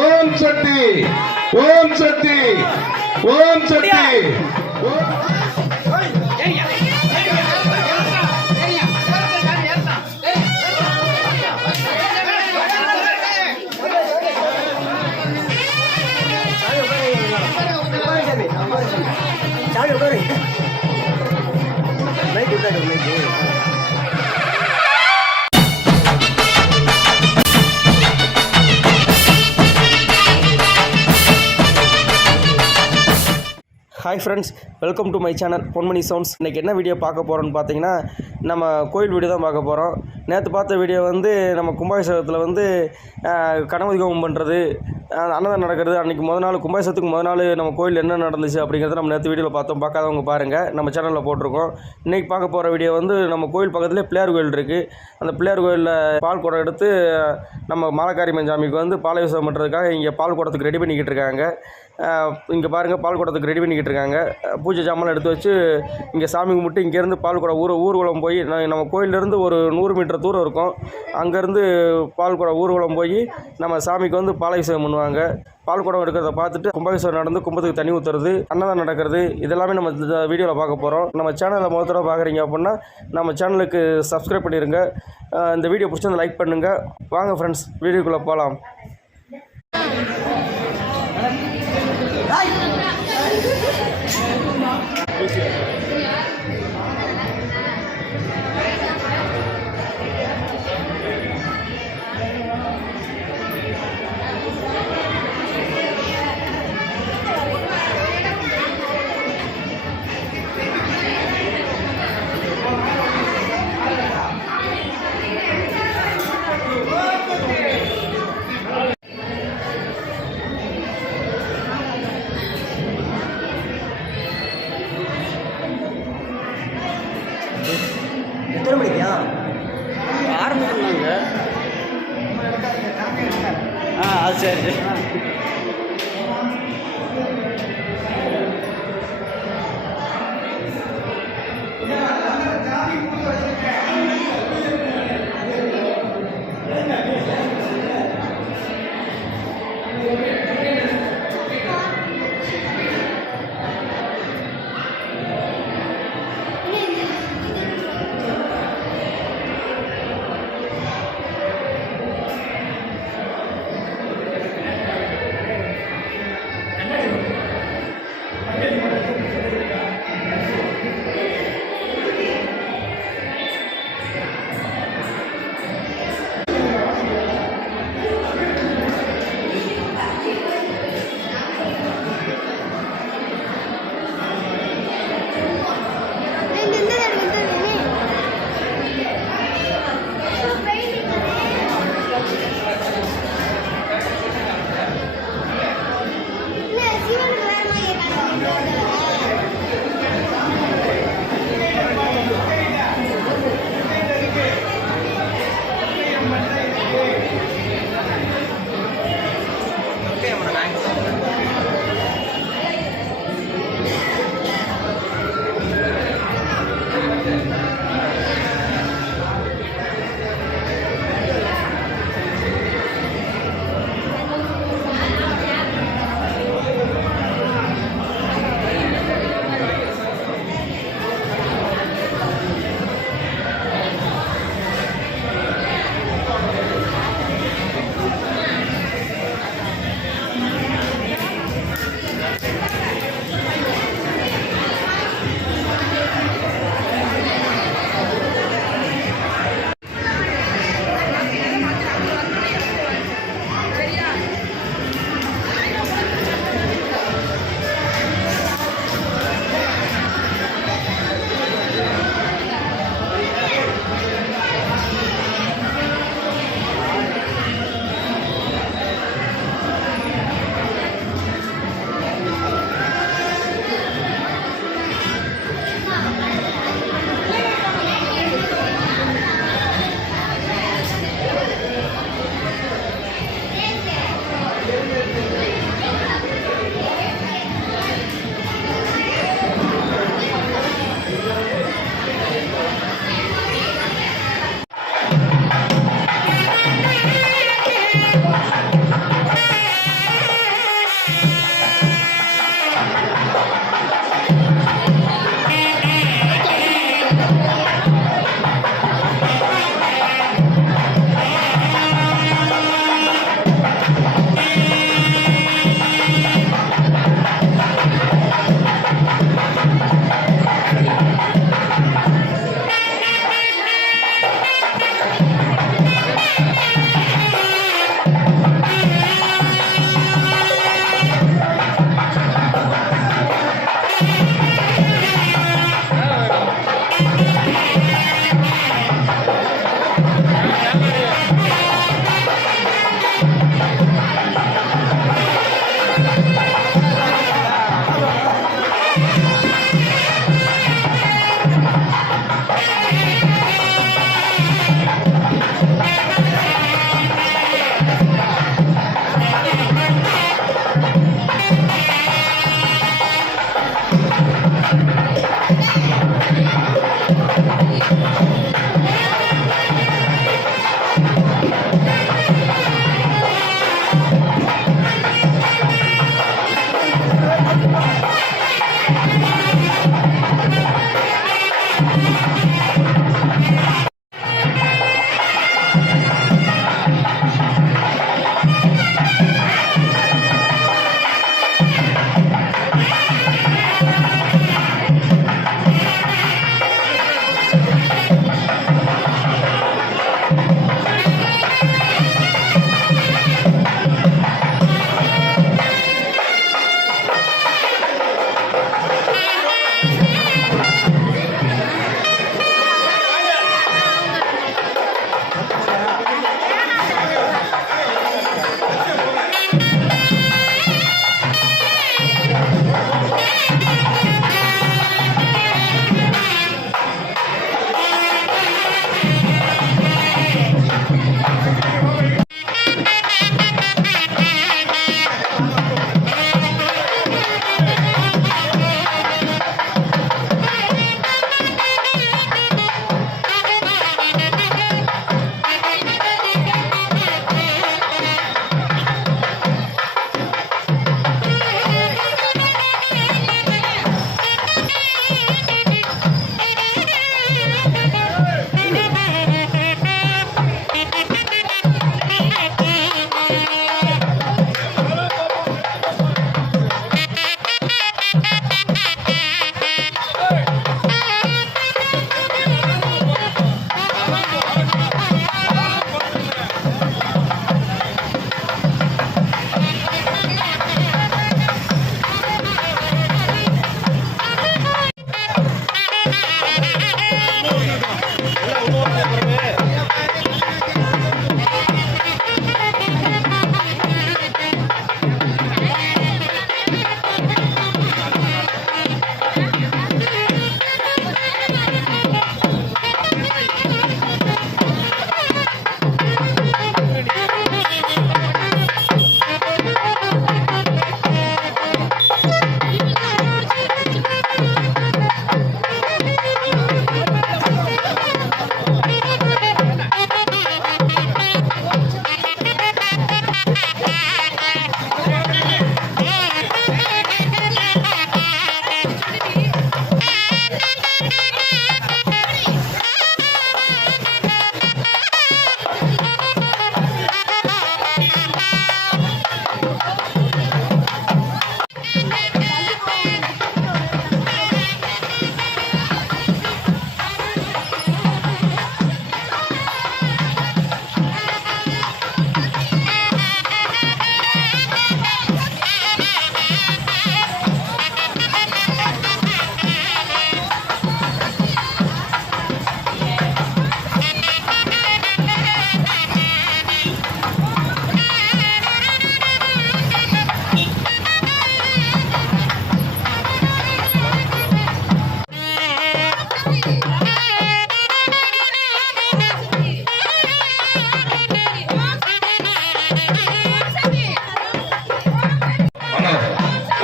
Om Shakti Om Shakti Om Shakti hi friends, welcome to my channel Ponmani sounds. இன்றைக்கி என்ன video பார்க்க போகிறோன்னு பார்த்தீங்கன்னா, நம்ம கோயில் வீடியோ தான் பார்க்க போகிறோம். நேற்று பார்த்த வீடியோ வந்து நம்ம கும்பாபிஷேகத்தில் வந்து கணபதி ஹோமம் பண்ணுறது, அன்னதானம் நடக்கிறது. அன்றைக்கி கும்பாபிஷேகத்துக்கு முதல் நாள் நம்ம கோயில் என்ன நடந்துச்சு அப்படிங்கிறத நம்ம நேற்று வீடியோவில் பார்த்தோம். பார்க்காதவங்க பாருங்கள், நம்ம சேனலில் போட்டிருக்கோம். இன்றைக்கி பார்க்க போகிற வீடியோ வந்து நம்ம கோயில் பக்கத்துலேயே பிள்ளையார் கோயில் இருக்குது. அந்த பிள்ளையார் கோயிலில் பால் குடம் எடுத்து நம்ம மாலக்காரியம்மன் சாமிக்கு வந்து பாலாபிஷேகம் பண்ணுறதுக்காக இங்கே பால் குடத்துக்கு ரெடி பண்ணிக்கிட்டு இருக்காங்க. இங்கே பாருங்கள், பால் குடத்துக்கு ரெடி பண்ணிக்கிட்டு இருக்காங்க. பூஜை ஜாமான் எடுத்து வச்சு இங்கே சாமி கும்பிட்டு இங்கேருந்து பால் குடம் ஊர்வலம் போய் நம்ம கோயிலேருந்து ஒரு 100 மீட்டர் தூரம் இருக்கும். அங்கேருந்து பால் குடம் ஊர்வலம் போய் நம்ம சாமிக்கு வந்து பாலாபிஷேகம் பண்ணுவாங்க. பால் குடம் எடுக்கிறத பார்த்துட்டு கும்பாபிஷேகம் நடந்து கும்பத்துக்கு தண்ணி ஊற்றுறது, அன்னதானம் நடக்கிறது, இதெல்லாமே நம்ம வீடியோவில் பார்க்க போகிறோம். நம்ம சேனலில் முதல் தடவை பார்க்குறீங்க அப்படின்னா நம்ம சேனலுக்கு சப்ஸ்கிரைப் பண்ணிடுங்க. இந்த வீடியோ பிடிச்சி லைக் பண்ணுங்கள். வாங்க ஃப்ரெண்ட்ஸ், வீடியோக்குள்ளே போகலாம். எத்தனை மணிக்கா ஆரம்பிக்கணுங்க? அது சரி.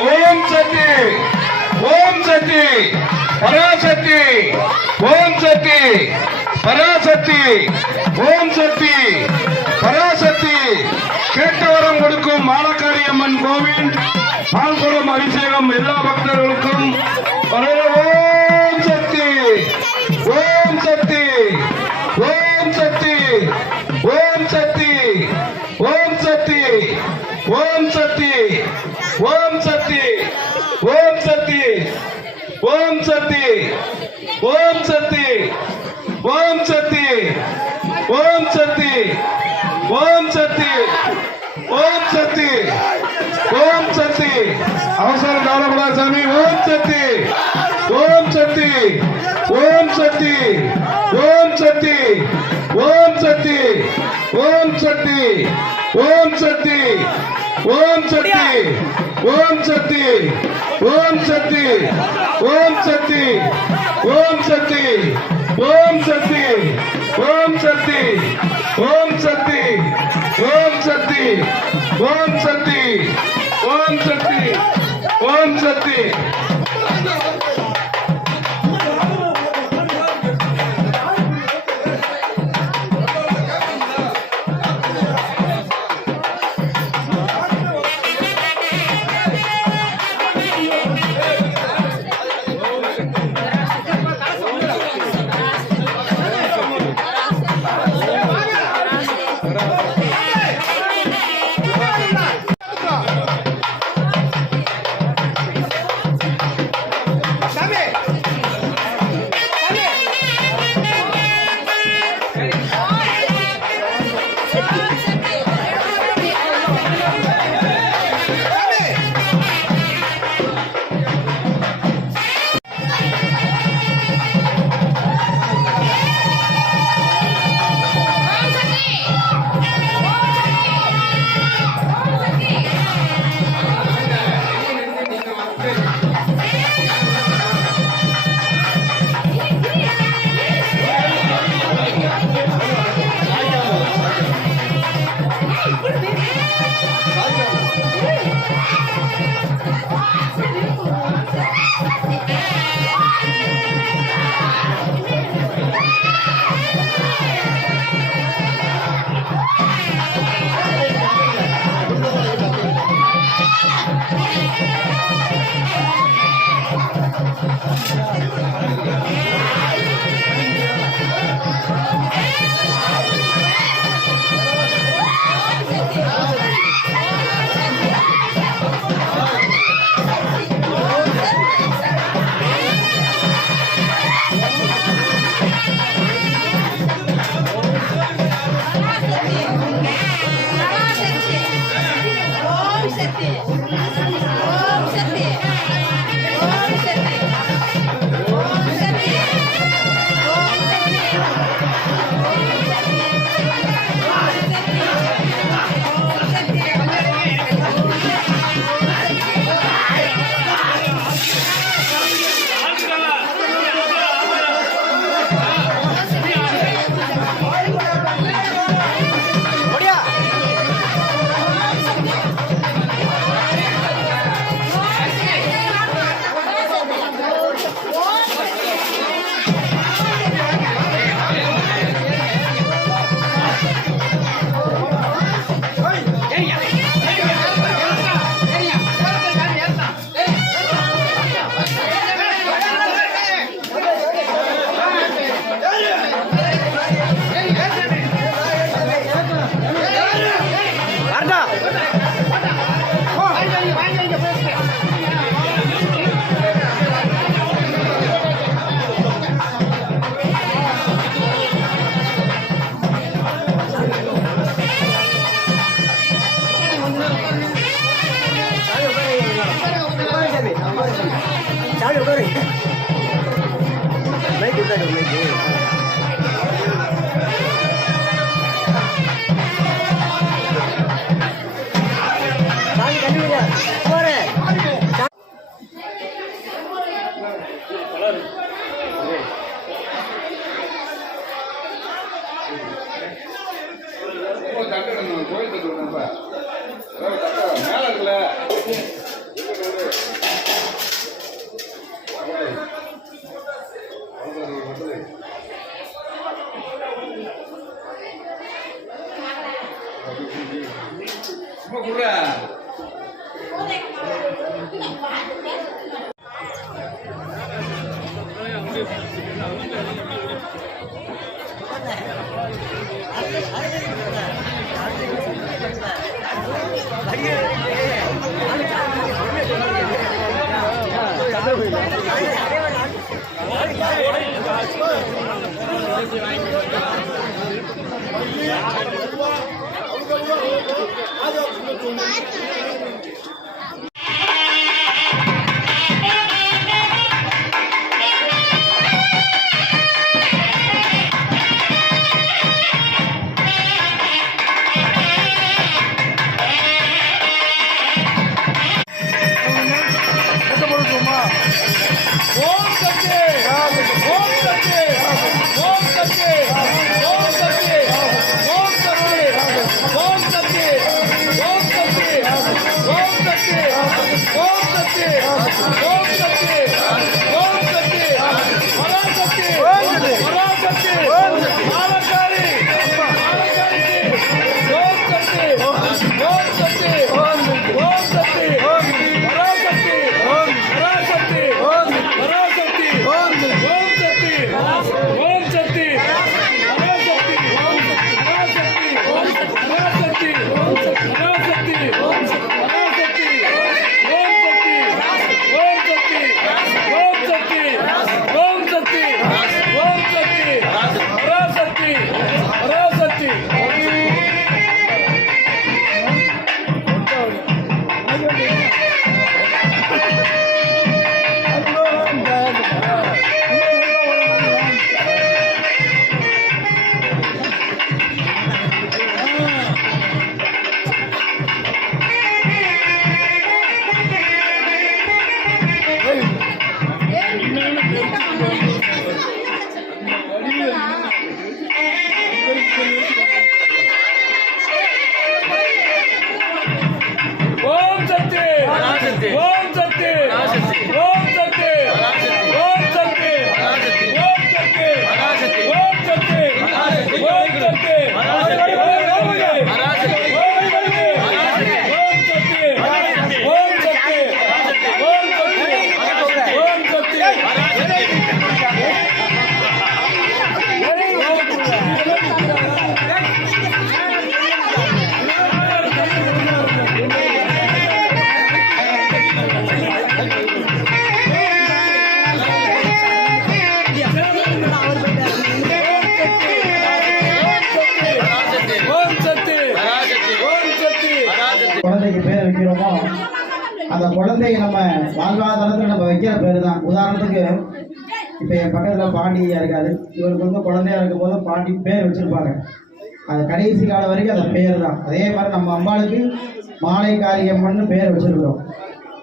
ஓம் சக்தி ஓம் சக்தி பராசக்தி ஓம் சக்தி பராசக்தி ஓம் சக்தி பராசக்தி கேட்டவரம் கொடுக்கும் மாலக்காரி அம்மன் கோவில் பால்குடம் அபிஷேகம் எல்லா பக்தர்களுக்கும் ஓம் சக்தி ஓம் சக்தி ஓம் சக்தி ஓம் சக்தி ஓம் சக்தி ஓம் சக்தி ஓம் சக்தி ஓம் சக்தி ஓம் சக்தி ஓம் சக்தி ஓம் சக்தி ஓம் சக்தி ஓம் சக்தி ஓம் சக்தி ஓம் சக்தி அவசரம் கவலைப்படாத சாமி ஓம் சக்தி ஓம் சக்தி ஓம் சக்தி ஓம் சக்தி ஓம் சக்தி ஓம் சக்தி ஓம் சக்தி ஓம் சக்தி ஓம் சக்தி ஓம் சக்தி ஓம் சக்தி ஓம் சக்தி ஓம் சக்தி ஓம் சக்தி ஓம் சக்தி ஓம் சக்தி ஓம் சக்தி ஓம் சக்தி ஓம் சக்தி கோயில் தட்டு மேல இருக்குல்ல சும்மா குடுறா ஓம் சக்தி ஓம் சக்தி ஓம் சக்தி ஓம் சக்தி ஓம் சக்தி ஓம் சக்தி ஓம் சக்தி ஓம் சக்தி ஓம் சக்தி ஓம் சக்தி ஓம் சக்தி பராசக்தி பராசக்தி ஆலக்காரி ஆலக்காரி ஓம் சக்தி ஓம் சக்தி ஓம் சக்தி பராசக்தி பராசக்தி பராசக்தி ஓம் சக்தி ஓம் சக்தி பராசக்தி பராசக்தி பராசக்தி பராசக்தி ஓம் சக்தி ஓம் சக்தி ஓம் சக்தி ஓம் சக்தி ஓம் சக்தி ஓம் சக்தி பராசக்தி பராசக்தி ஓம் சக்தி ஓம் சக்தி ஓம் சக்தி ஓம் சக்தி ஓம் சக்தி ஓம் சக்தி ஓம் சக்தி குழந்தைக்கு பேர் வைக்கிறோமோ அந்த குழந்தைய நம்ம வாழ்வாதாரத்தில் நம்ம வைக்கிற பேர் தான். உதாரணத்துக்கு இப்போ என் பக்கத்தில் பாண்டியா இருக்காரு, இவருக்கு வந்து குழந்தையா இருக்கும் போது பாண்டி பேர் வச்சுருப்பாங்க. அது கடைசி காலம் வரைக்கும் அந்த பேர் தான். அதே மாதிரி நம்ம அம்பாளுக்கு மாலை காரியம்மன்னு பேர் வச்சுருக்கிறோம்.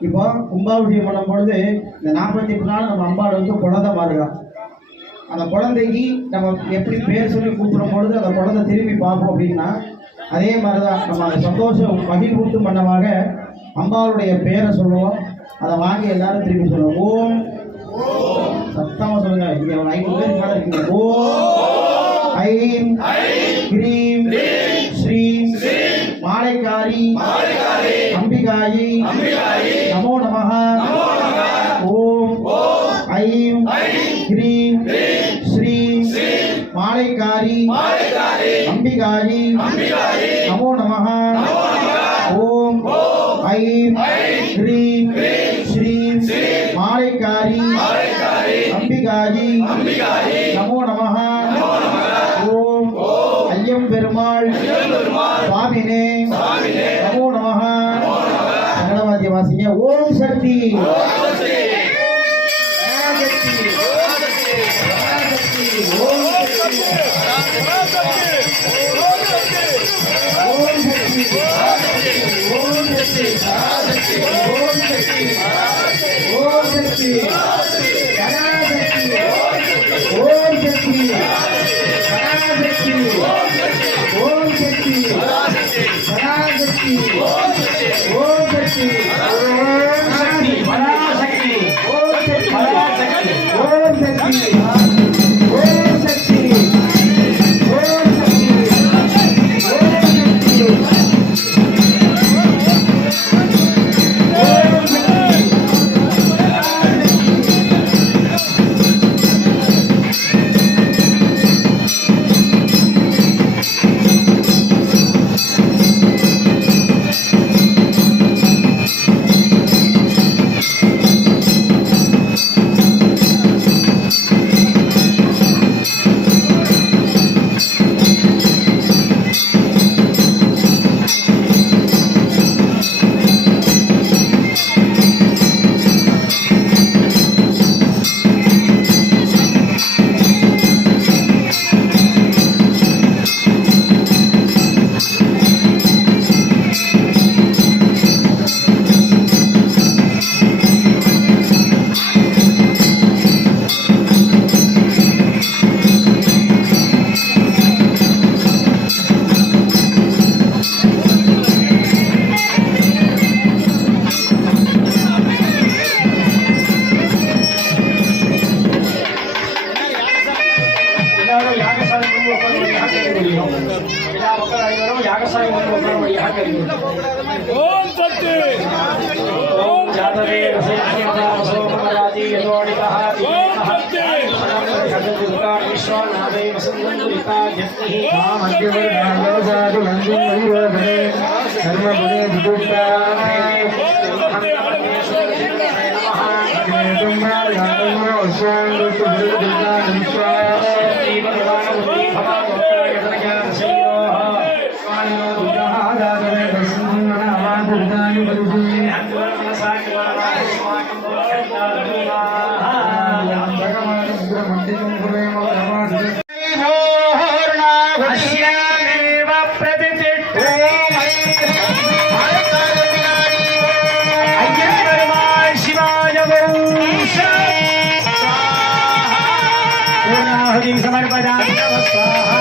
இப்போ கும்பாபிஷேகம் பண்ணும் பொழுது இந்த 48 நாள் நம்ம அம்பாள் வந்து குழந்தை மாதிரிதான். அந்த குழந்தைக்கு நம்ம எப்படி பேர் சொல்லி கூப்பிடும் பொழுது அந்த குழந்தை திரும்பி பார்ப்போம் அப்படின்னா அதே மாதிரி தான் நம்ம அந்த சந்தோஷம் மகிழ்வூட்டும் வண்ணமாக அம்பாளுடைய பேரை சொல்லுவோம். அதை வாங்கி எல்லாரும் திரும்பி சொல்லுவோம். ஓம் சத்தமாக சொல்லுங்க. இங்கே ஒரு 5 பேர் மேலே இருக்கீங்க. ஓம் ஐம் கிரீம் ஸ்ரீம் மாலைக்காரி அம்பிகாயி நமோ நமஹ. ஓம் ஐம் கிரீம் ஸ்ரீம் மாலைக்காரி அம்பிகாயி நமோ நமஹ. ஓம் ஐம் கிரீம் ஸ்ரீம் மாலைக்காரி அம்பிகாயி நமோ நமஹ. ஓம் ஐயம் பெருமாள் சுவாமினே நமோ நமஹ. சங்கடவாத்திய வாசிங்க. ஓம் சக்தி ஓம் சக்தி ஓம் சக்தி ஓம் சக்தி பராசக்தி ஓம் சக்தி பராசக்தி ஓம் சக்தி ஓம் சக்தி ஓம் சக்தி ஓம் சக்தி ஓம் जातवे ஓம் சக்தி समर्पयामि स्वाहा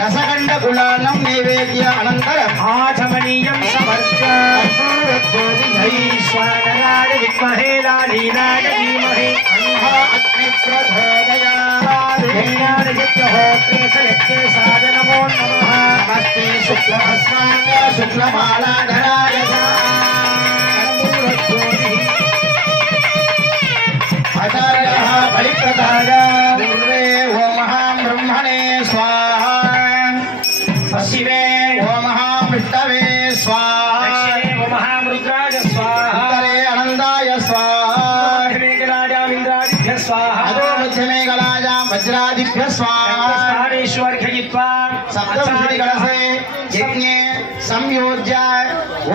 रसगंड गुलानं नैवेद्य अनन्तरम् आचमनीयं समर्पयामि विद्महे लालीनाय धीमहि अग्नि प्रचोदयात् नमो नमः नमस्ते शुक्लभस्माय शुक्लमालाधराय आचार्यः बलिप्रदाय ओम ब्रह्मणे स्वाहा शिवे ओम विष्णवे स्वाहा ओम रुद्राय स्वाहा उत्तरे आनंदाय स्वाहा मेघराजामिन्द्रादिभ्य स्वाहा अधो मध्यमेघराजा वज्रादिभ्य स्वाहा स्थानेश्वर्घयित्वा सप्तमश्रीकलशे यज्ञे संयोज्य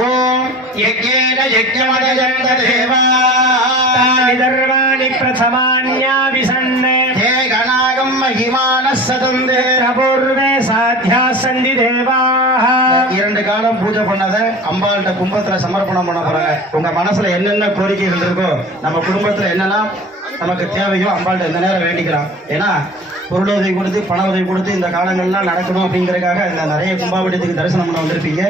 ओम यज्ञेन यज्ञमदयन्त देवाः धर्माणि प्रथमान्याभिसन्ने हे गणागं महिमानः सदन्ते पूर्वे साध्या सन्ति देवाः இரண்டு காலம் பூஜை பண்ணத அம்பாள்கிட்ட கும்பத்துல சமர்ப்பணம் பண்ண போறாங்க. உங்க மனசுல என்னென்ன கோரிக்கைகள் இருக்கோ நம்ம குடும்பத்துல என்னெல்லாம் நமக்கு தேவையோ அம்பாள்கிட்ட இந்த நேரம் வேண்டிக்கலாம். ஏன்னா பொருளுதவி கொடுத்து பண உதவி கொடுத்து இந்த காலங்கள்லாம் நடக்கணும் அப்படிங்கறதுக்காக இந்த நிறைய கும்பாபிஷேகத்துக்கு தரிசனம் பண்ண வந்திருப்பீங்க.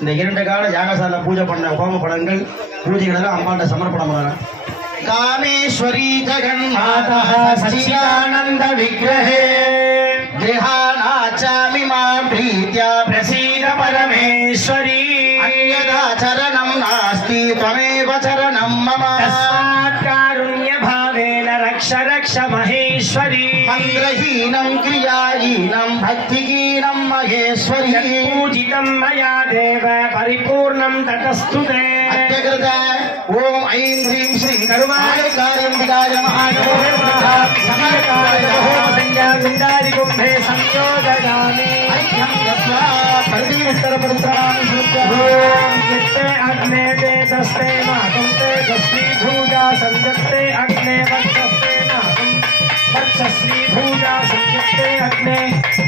இந்த இரண்டு கால யாகசாலை பூஜை பண்ண ஹோம படங்கள் பூஜைகள் எல்லாம் அம்பாள்கிட்ட சமர்ப்பணம் பண்ணலாம். कामेश्वरी जगन्माता सच्चिदानंद विग्रहे गृहाणाचामि मां प्रीत्या प्रसीद परमेश्वरी अन्यदा चरणं नास्ति त्वमेव चरणं मम तस्मात् कारुण्य भावेन रक्ष रक्ष महेश्वरी मन्त्रहीनं क्रियाहीनं भक्तिहीनं महेश्वरी पूजितं मया देव परिपूर्णं ततस्तु ते अत्यकृत ओम ऐं ह्रीं श्रीं करुणाकार्यम्बिकाय महानमो समर्काय संज्ञाकुण्डारि कुम्भे संयोजयामि ऐक्यं यत्वा प्रतिवित्तरपवित्राणि शुद्ध ओम चित्ते अग्ने ते दस्ते मातं ते दस्ती भूजा संयुक्ते अग्ने वक्षस्ते नागं वक्षश्री भूया संयुक्ते अग्ने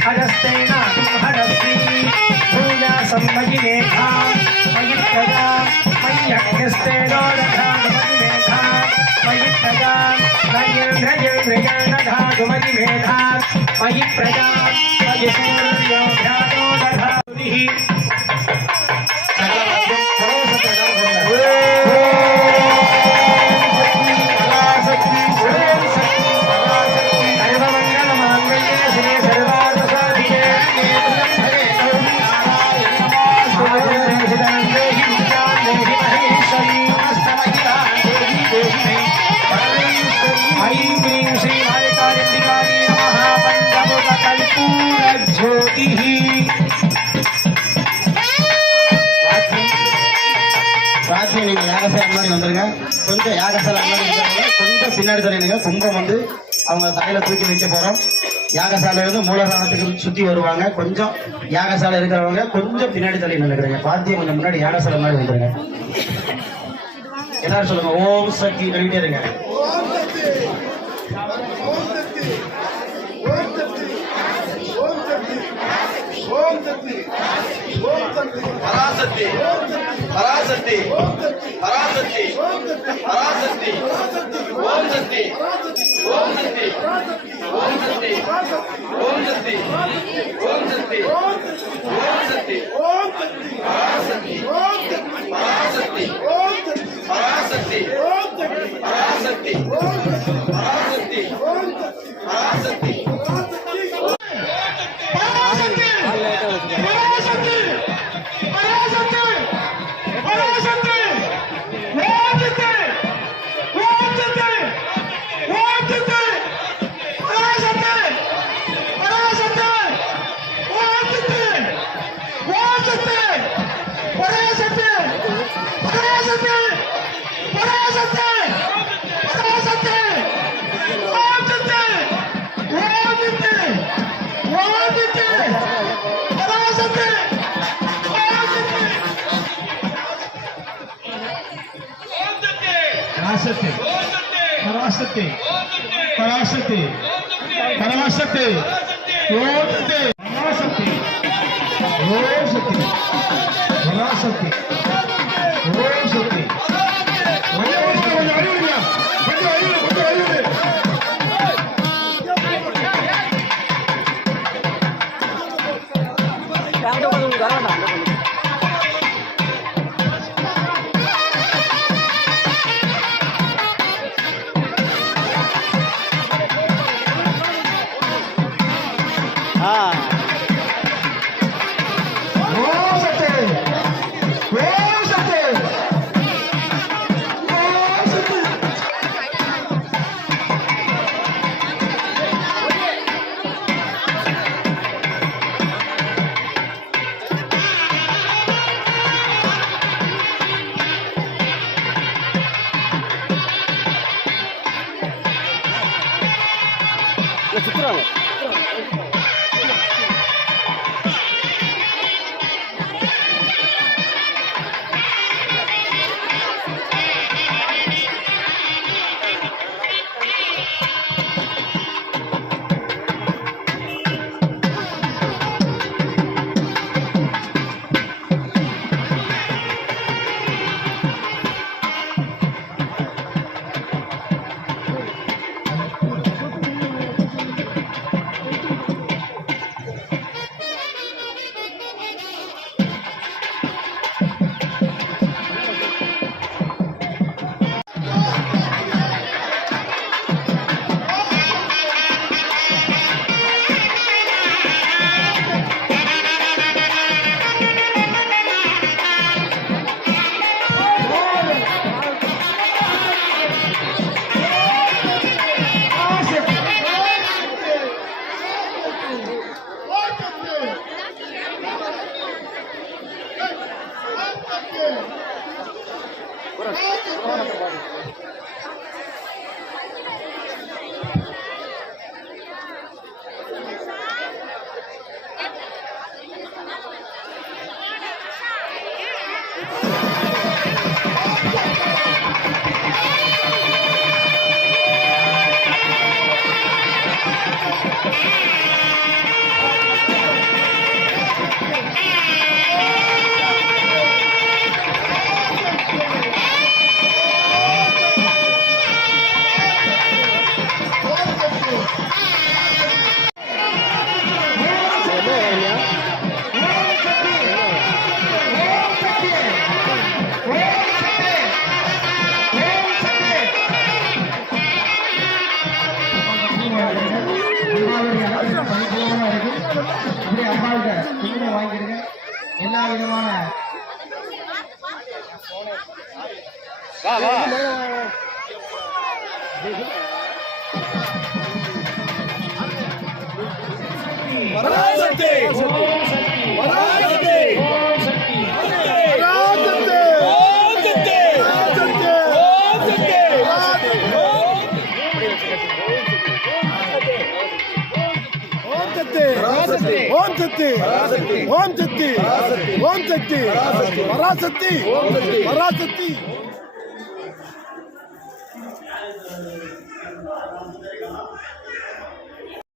हरस्ते नागं हरस्री भूया संमयि मेधा मयि प्रजा मयि अग्निस्ते रोदधा मयि मेधा मयि प्रजा नयेन्द्रयेन्द्रयेन्द्रधा मयि मेधा मयि प्रजा मयि सूर्योऽभ्यादो दधाति ராத்திரி நீங்க யாகசாலை முன்னாடி வந்துருங்க. கொஞ்சம் யாகசாலை முன்னாடி கொஞ்சம் பின்னாடி தள்ளிடுங்க. கும்பம் வந்து அவங்க தலையில தூக்கி வைக்க போறோம். யாகசாலை இருந்து மூலதானத்துக்கு சுத்தி வருவாங்க. கொஞ்சம் யாகசாலை இருக்கிறவங்க கொஞ்சம் பின்னாடி தள்ளி நின்றுக்கிறீங்க. பாத்தியம் கொஞ்சம் முன்னாடி யாகசாலை முன்னாடி வந்துருங்க. எல்லாரும் சொல்லுங்க ஓம் சக்தி சொல்லிட்டே இருங்க. பராசக்தி பராசக்தி பராசக்தி பராசக்தி ஓம் சக்தி ஓம் சக்தி ஓம் சக்தி ஓம் சக்தி ஓம் சக்தி ஓம் சக்தி பராசக்தி பராசக்தி பராசக்தி பராசக்தி பராசக்தி பராசக்தி पराशक्ति पराशक्ति पराशक्ति ओम शक्ति पराशक्ति ओम शक्ति पराशक्ति ओम शक्ति சுத்துறாங்க. அம்மாவிட்ட துணியை வாங்கிடுங்க. எல்லா விதமான பராசக்தி பராசக்தி ஓம் சக்தி ஓம் சக்தி ஓம் சக்தி பராசக்தி பராசக்தி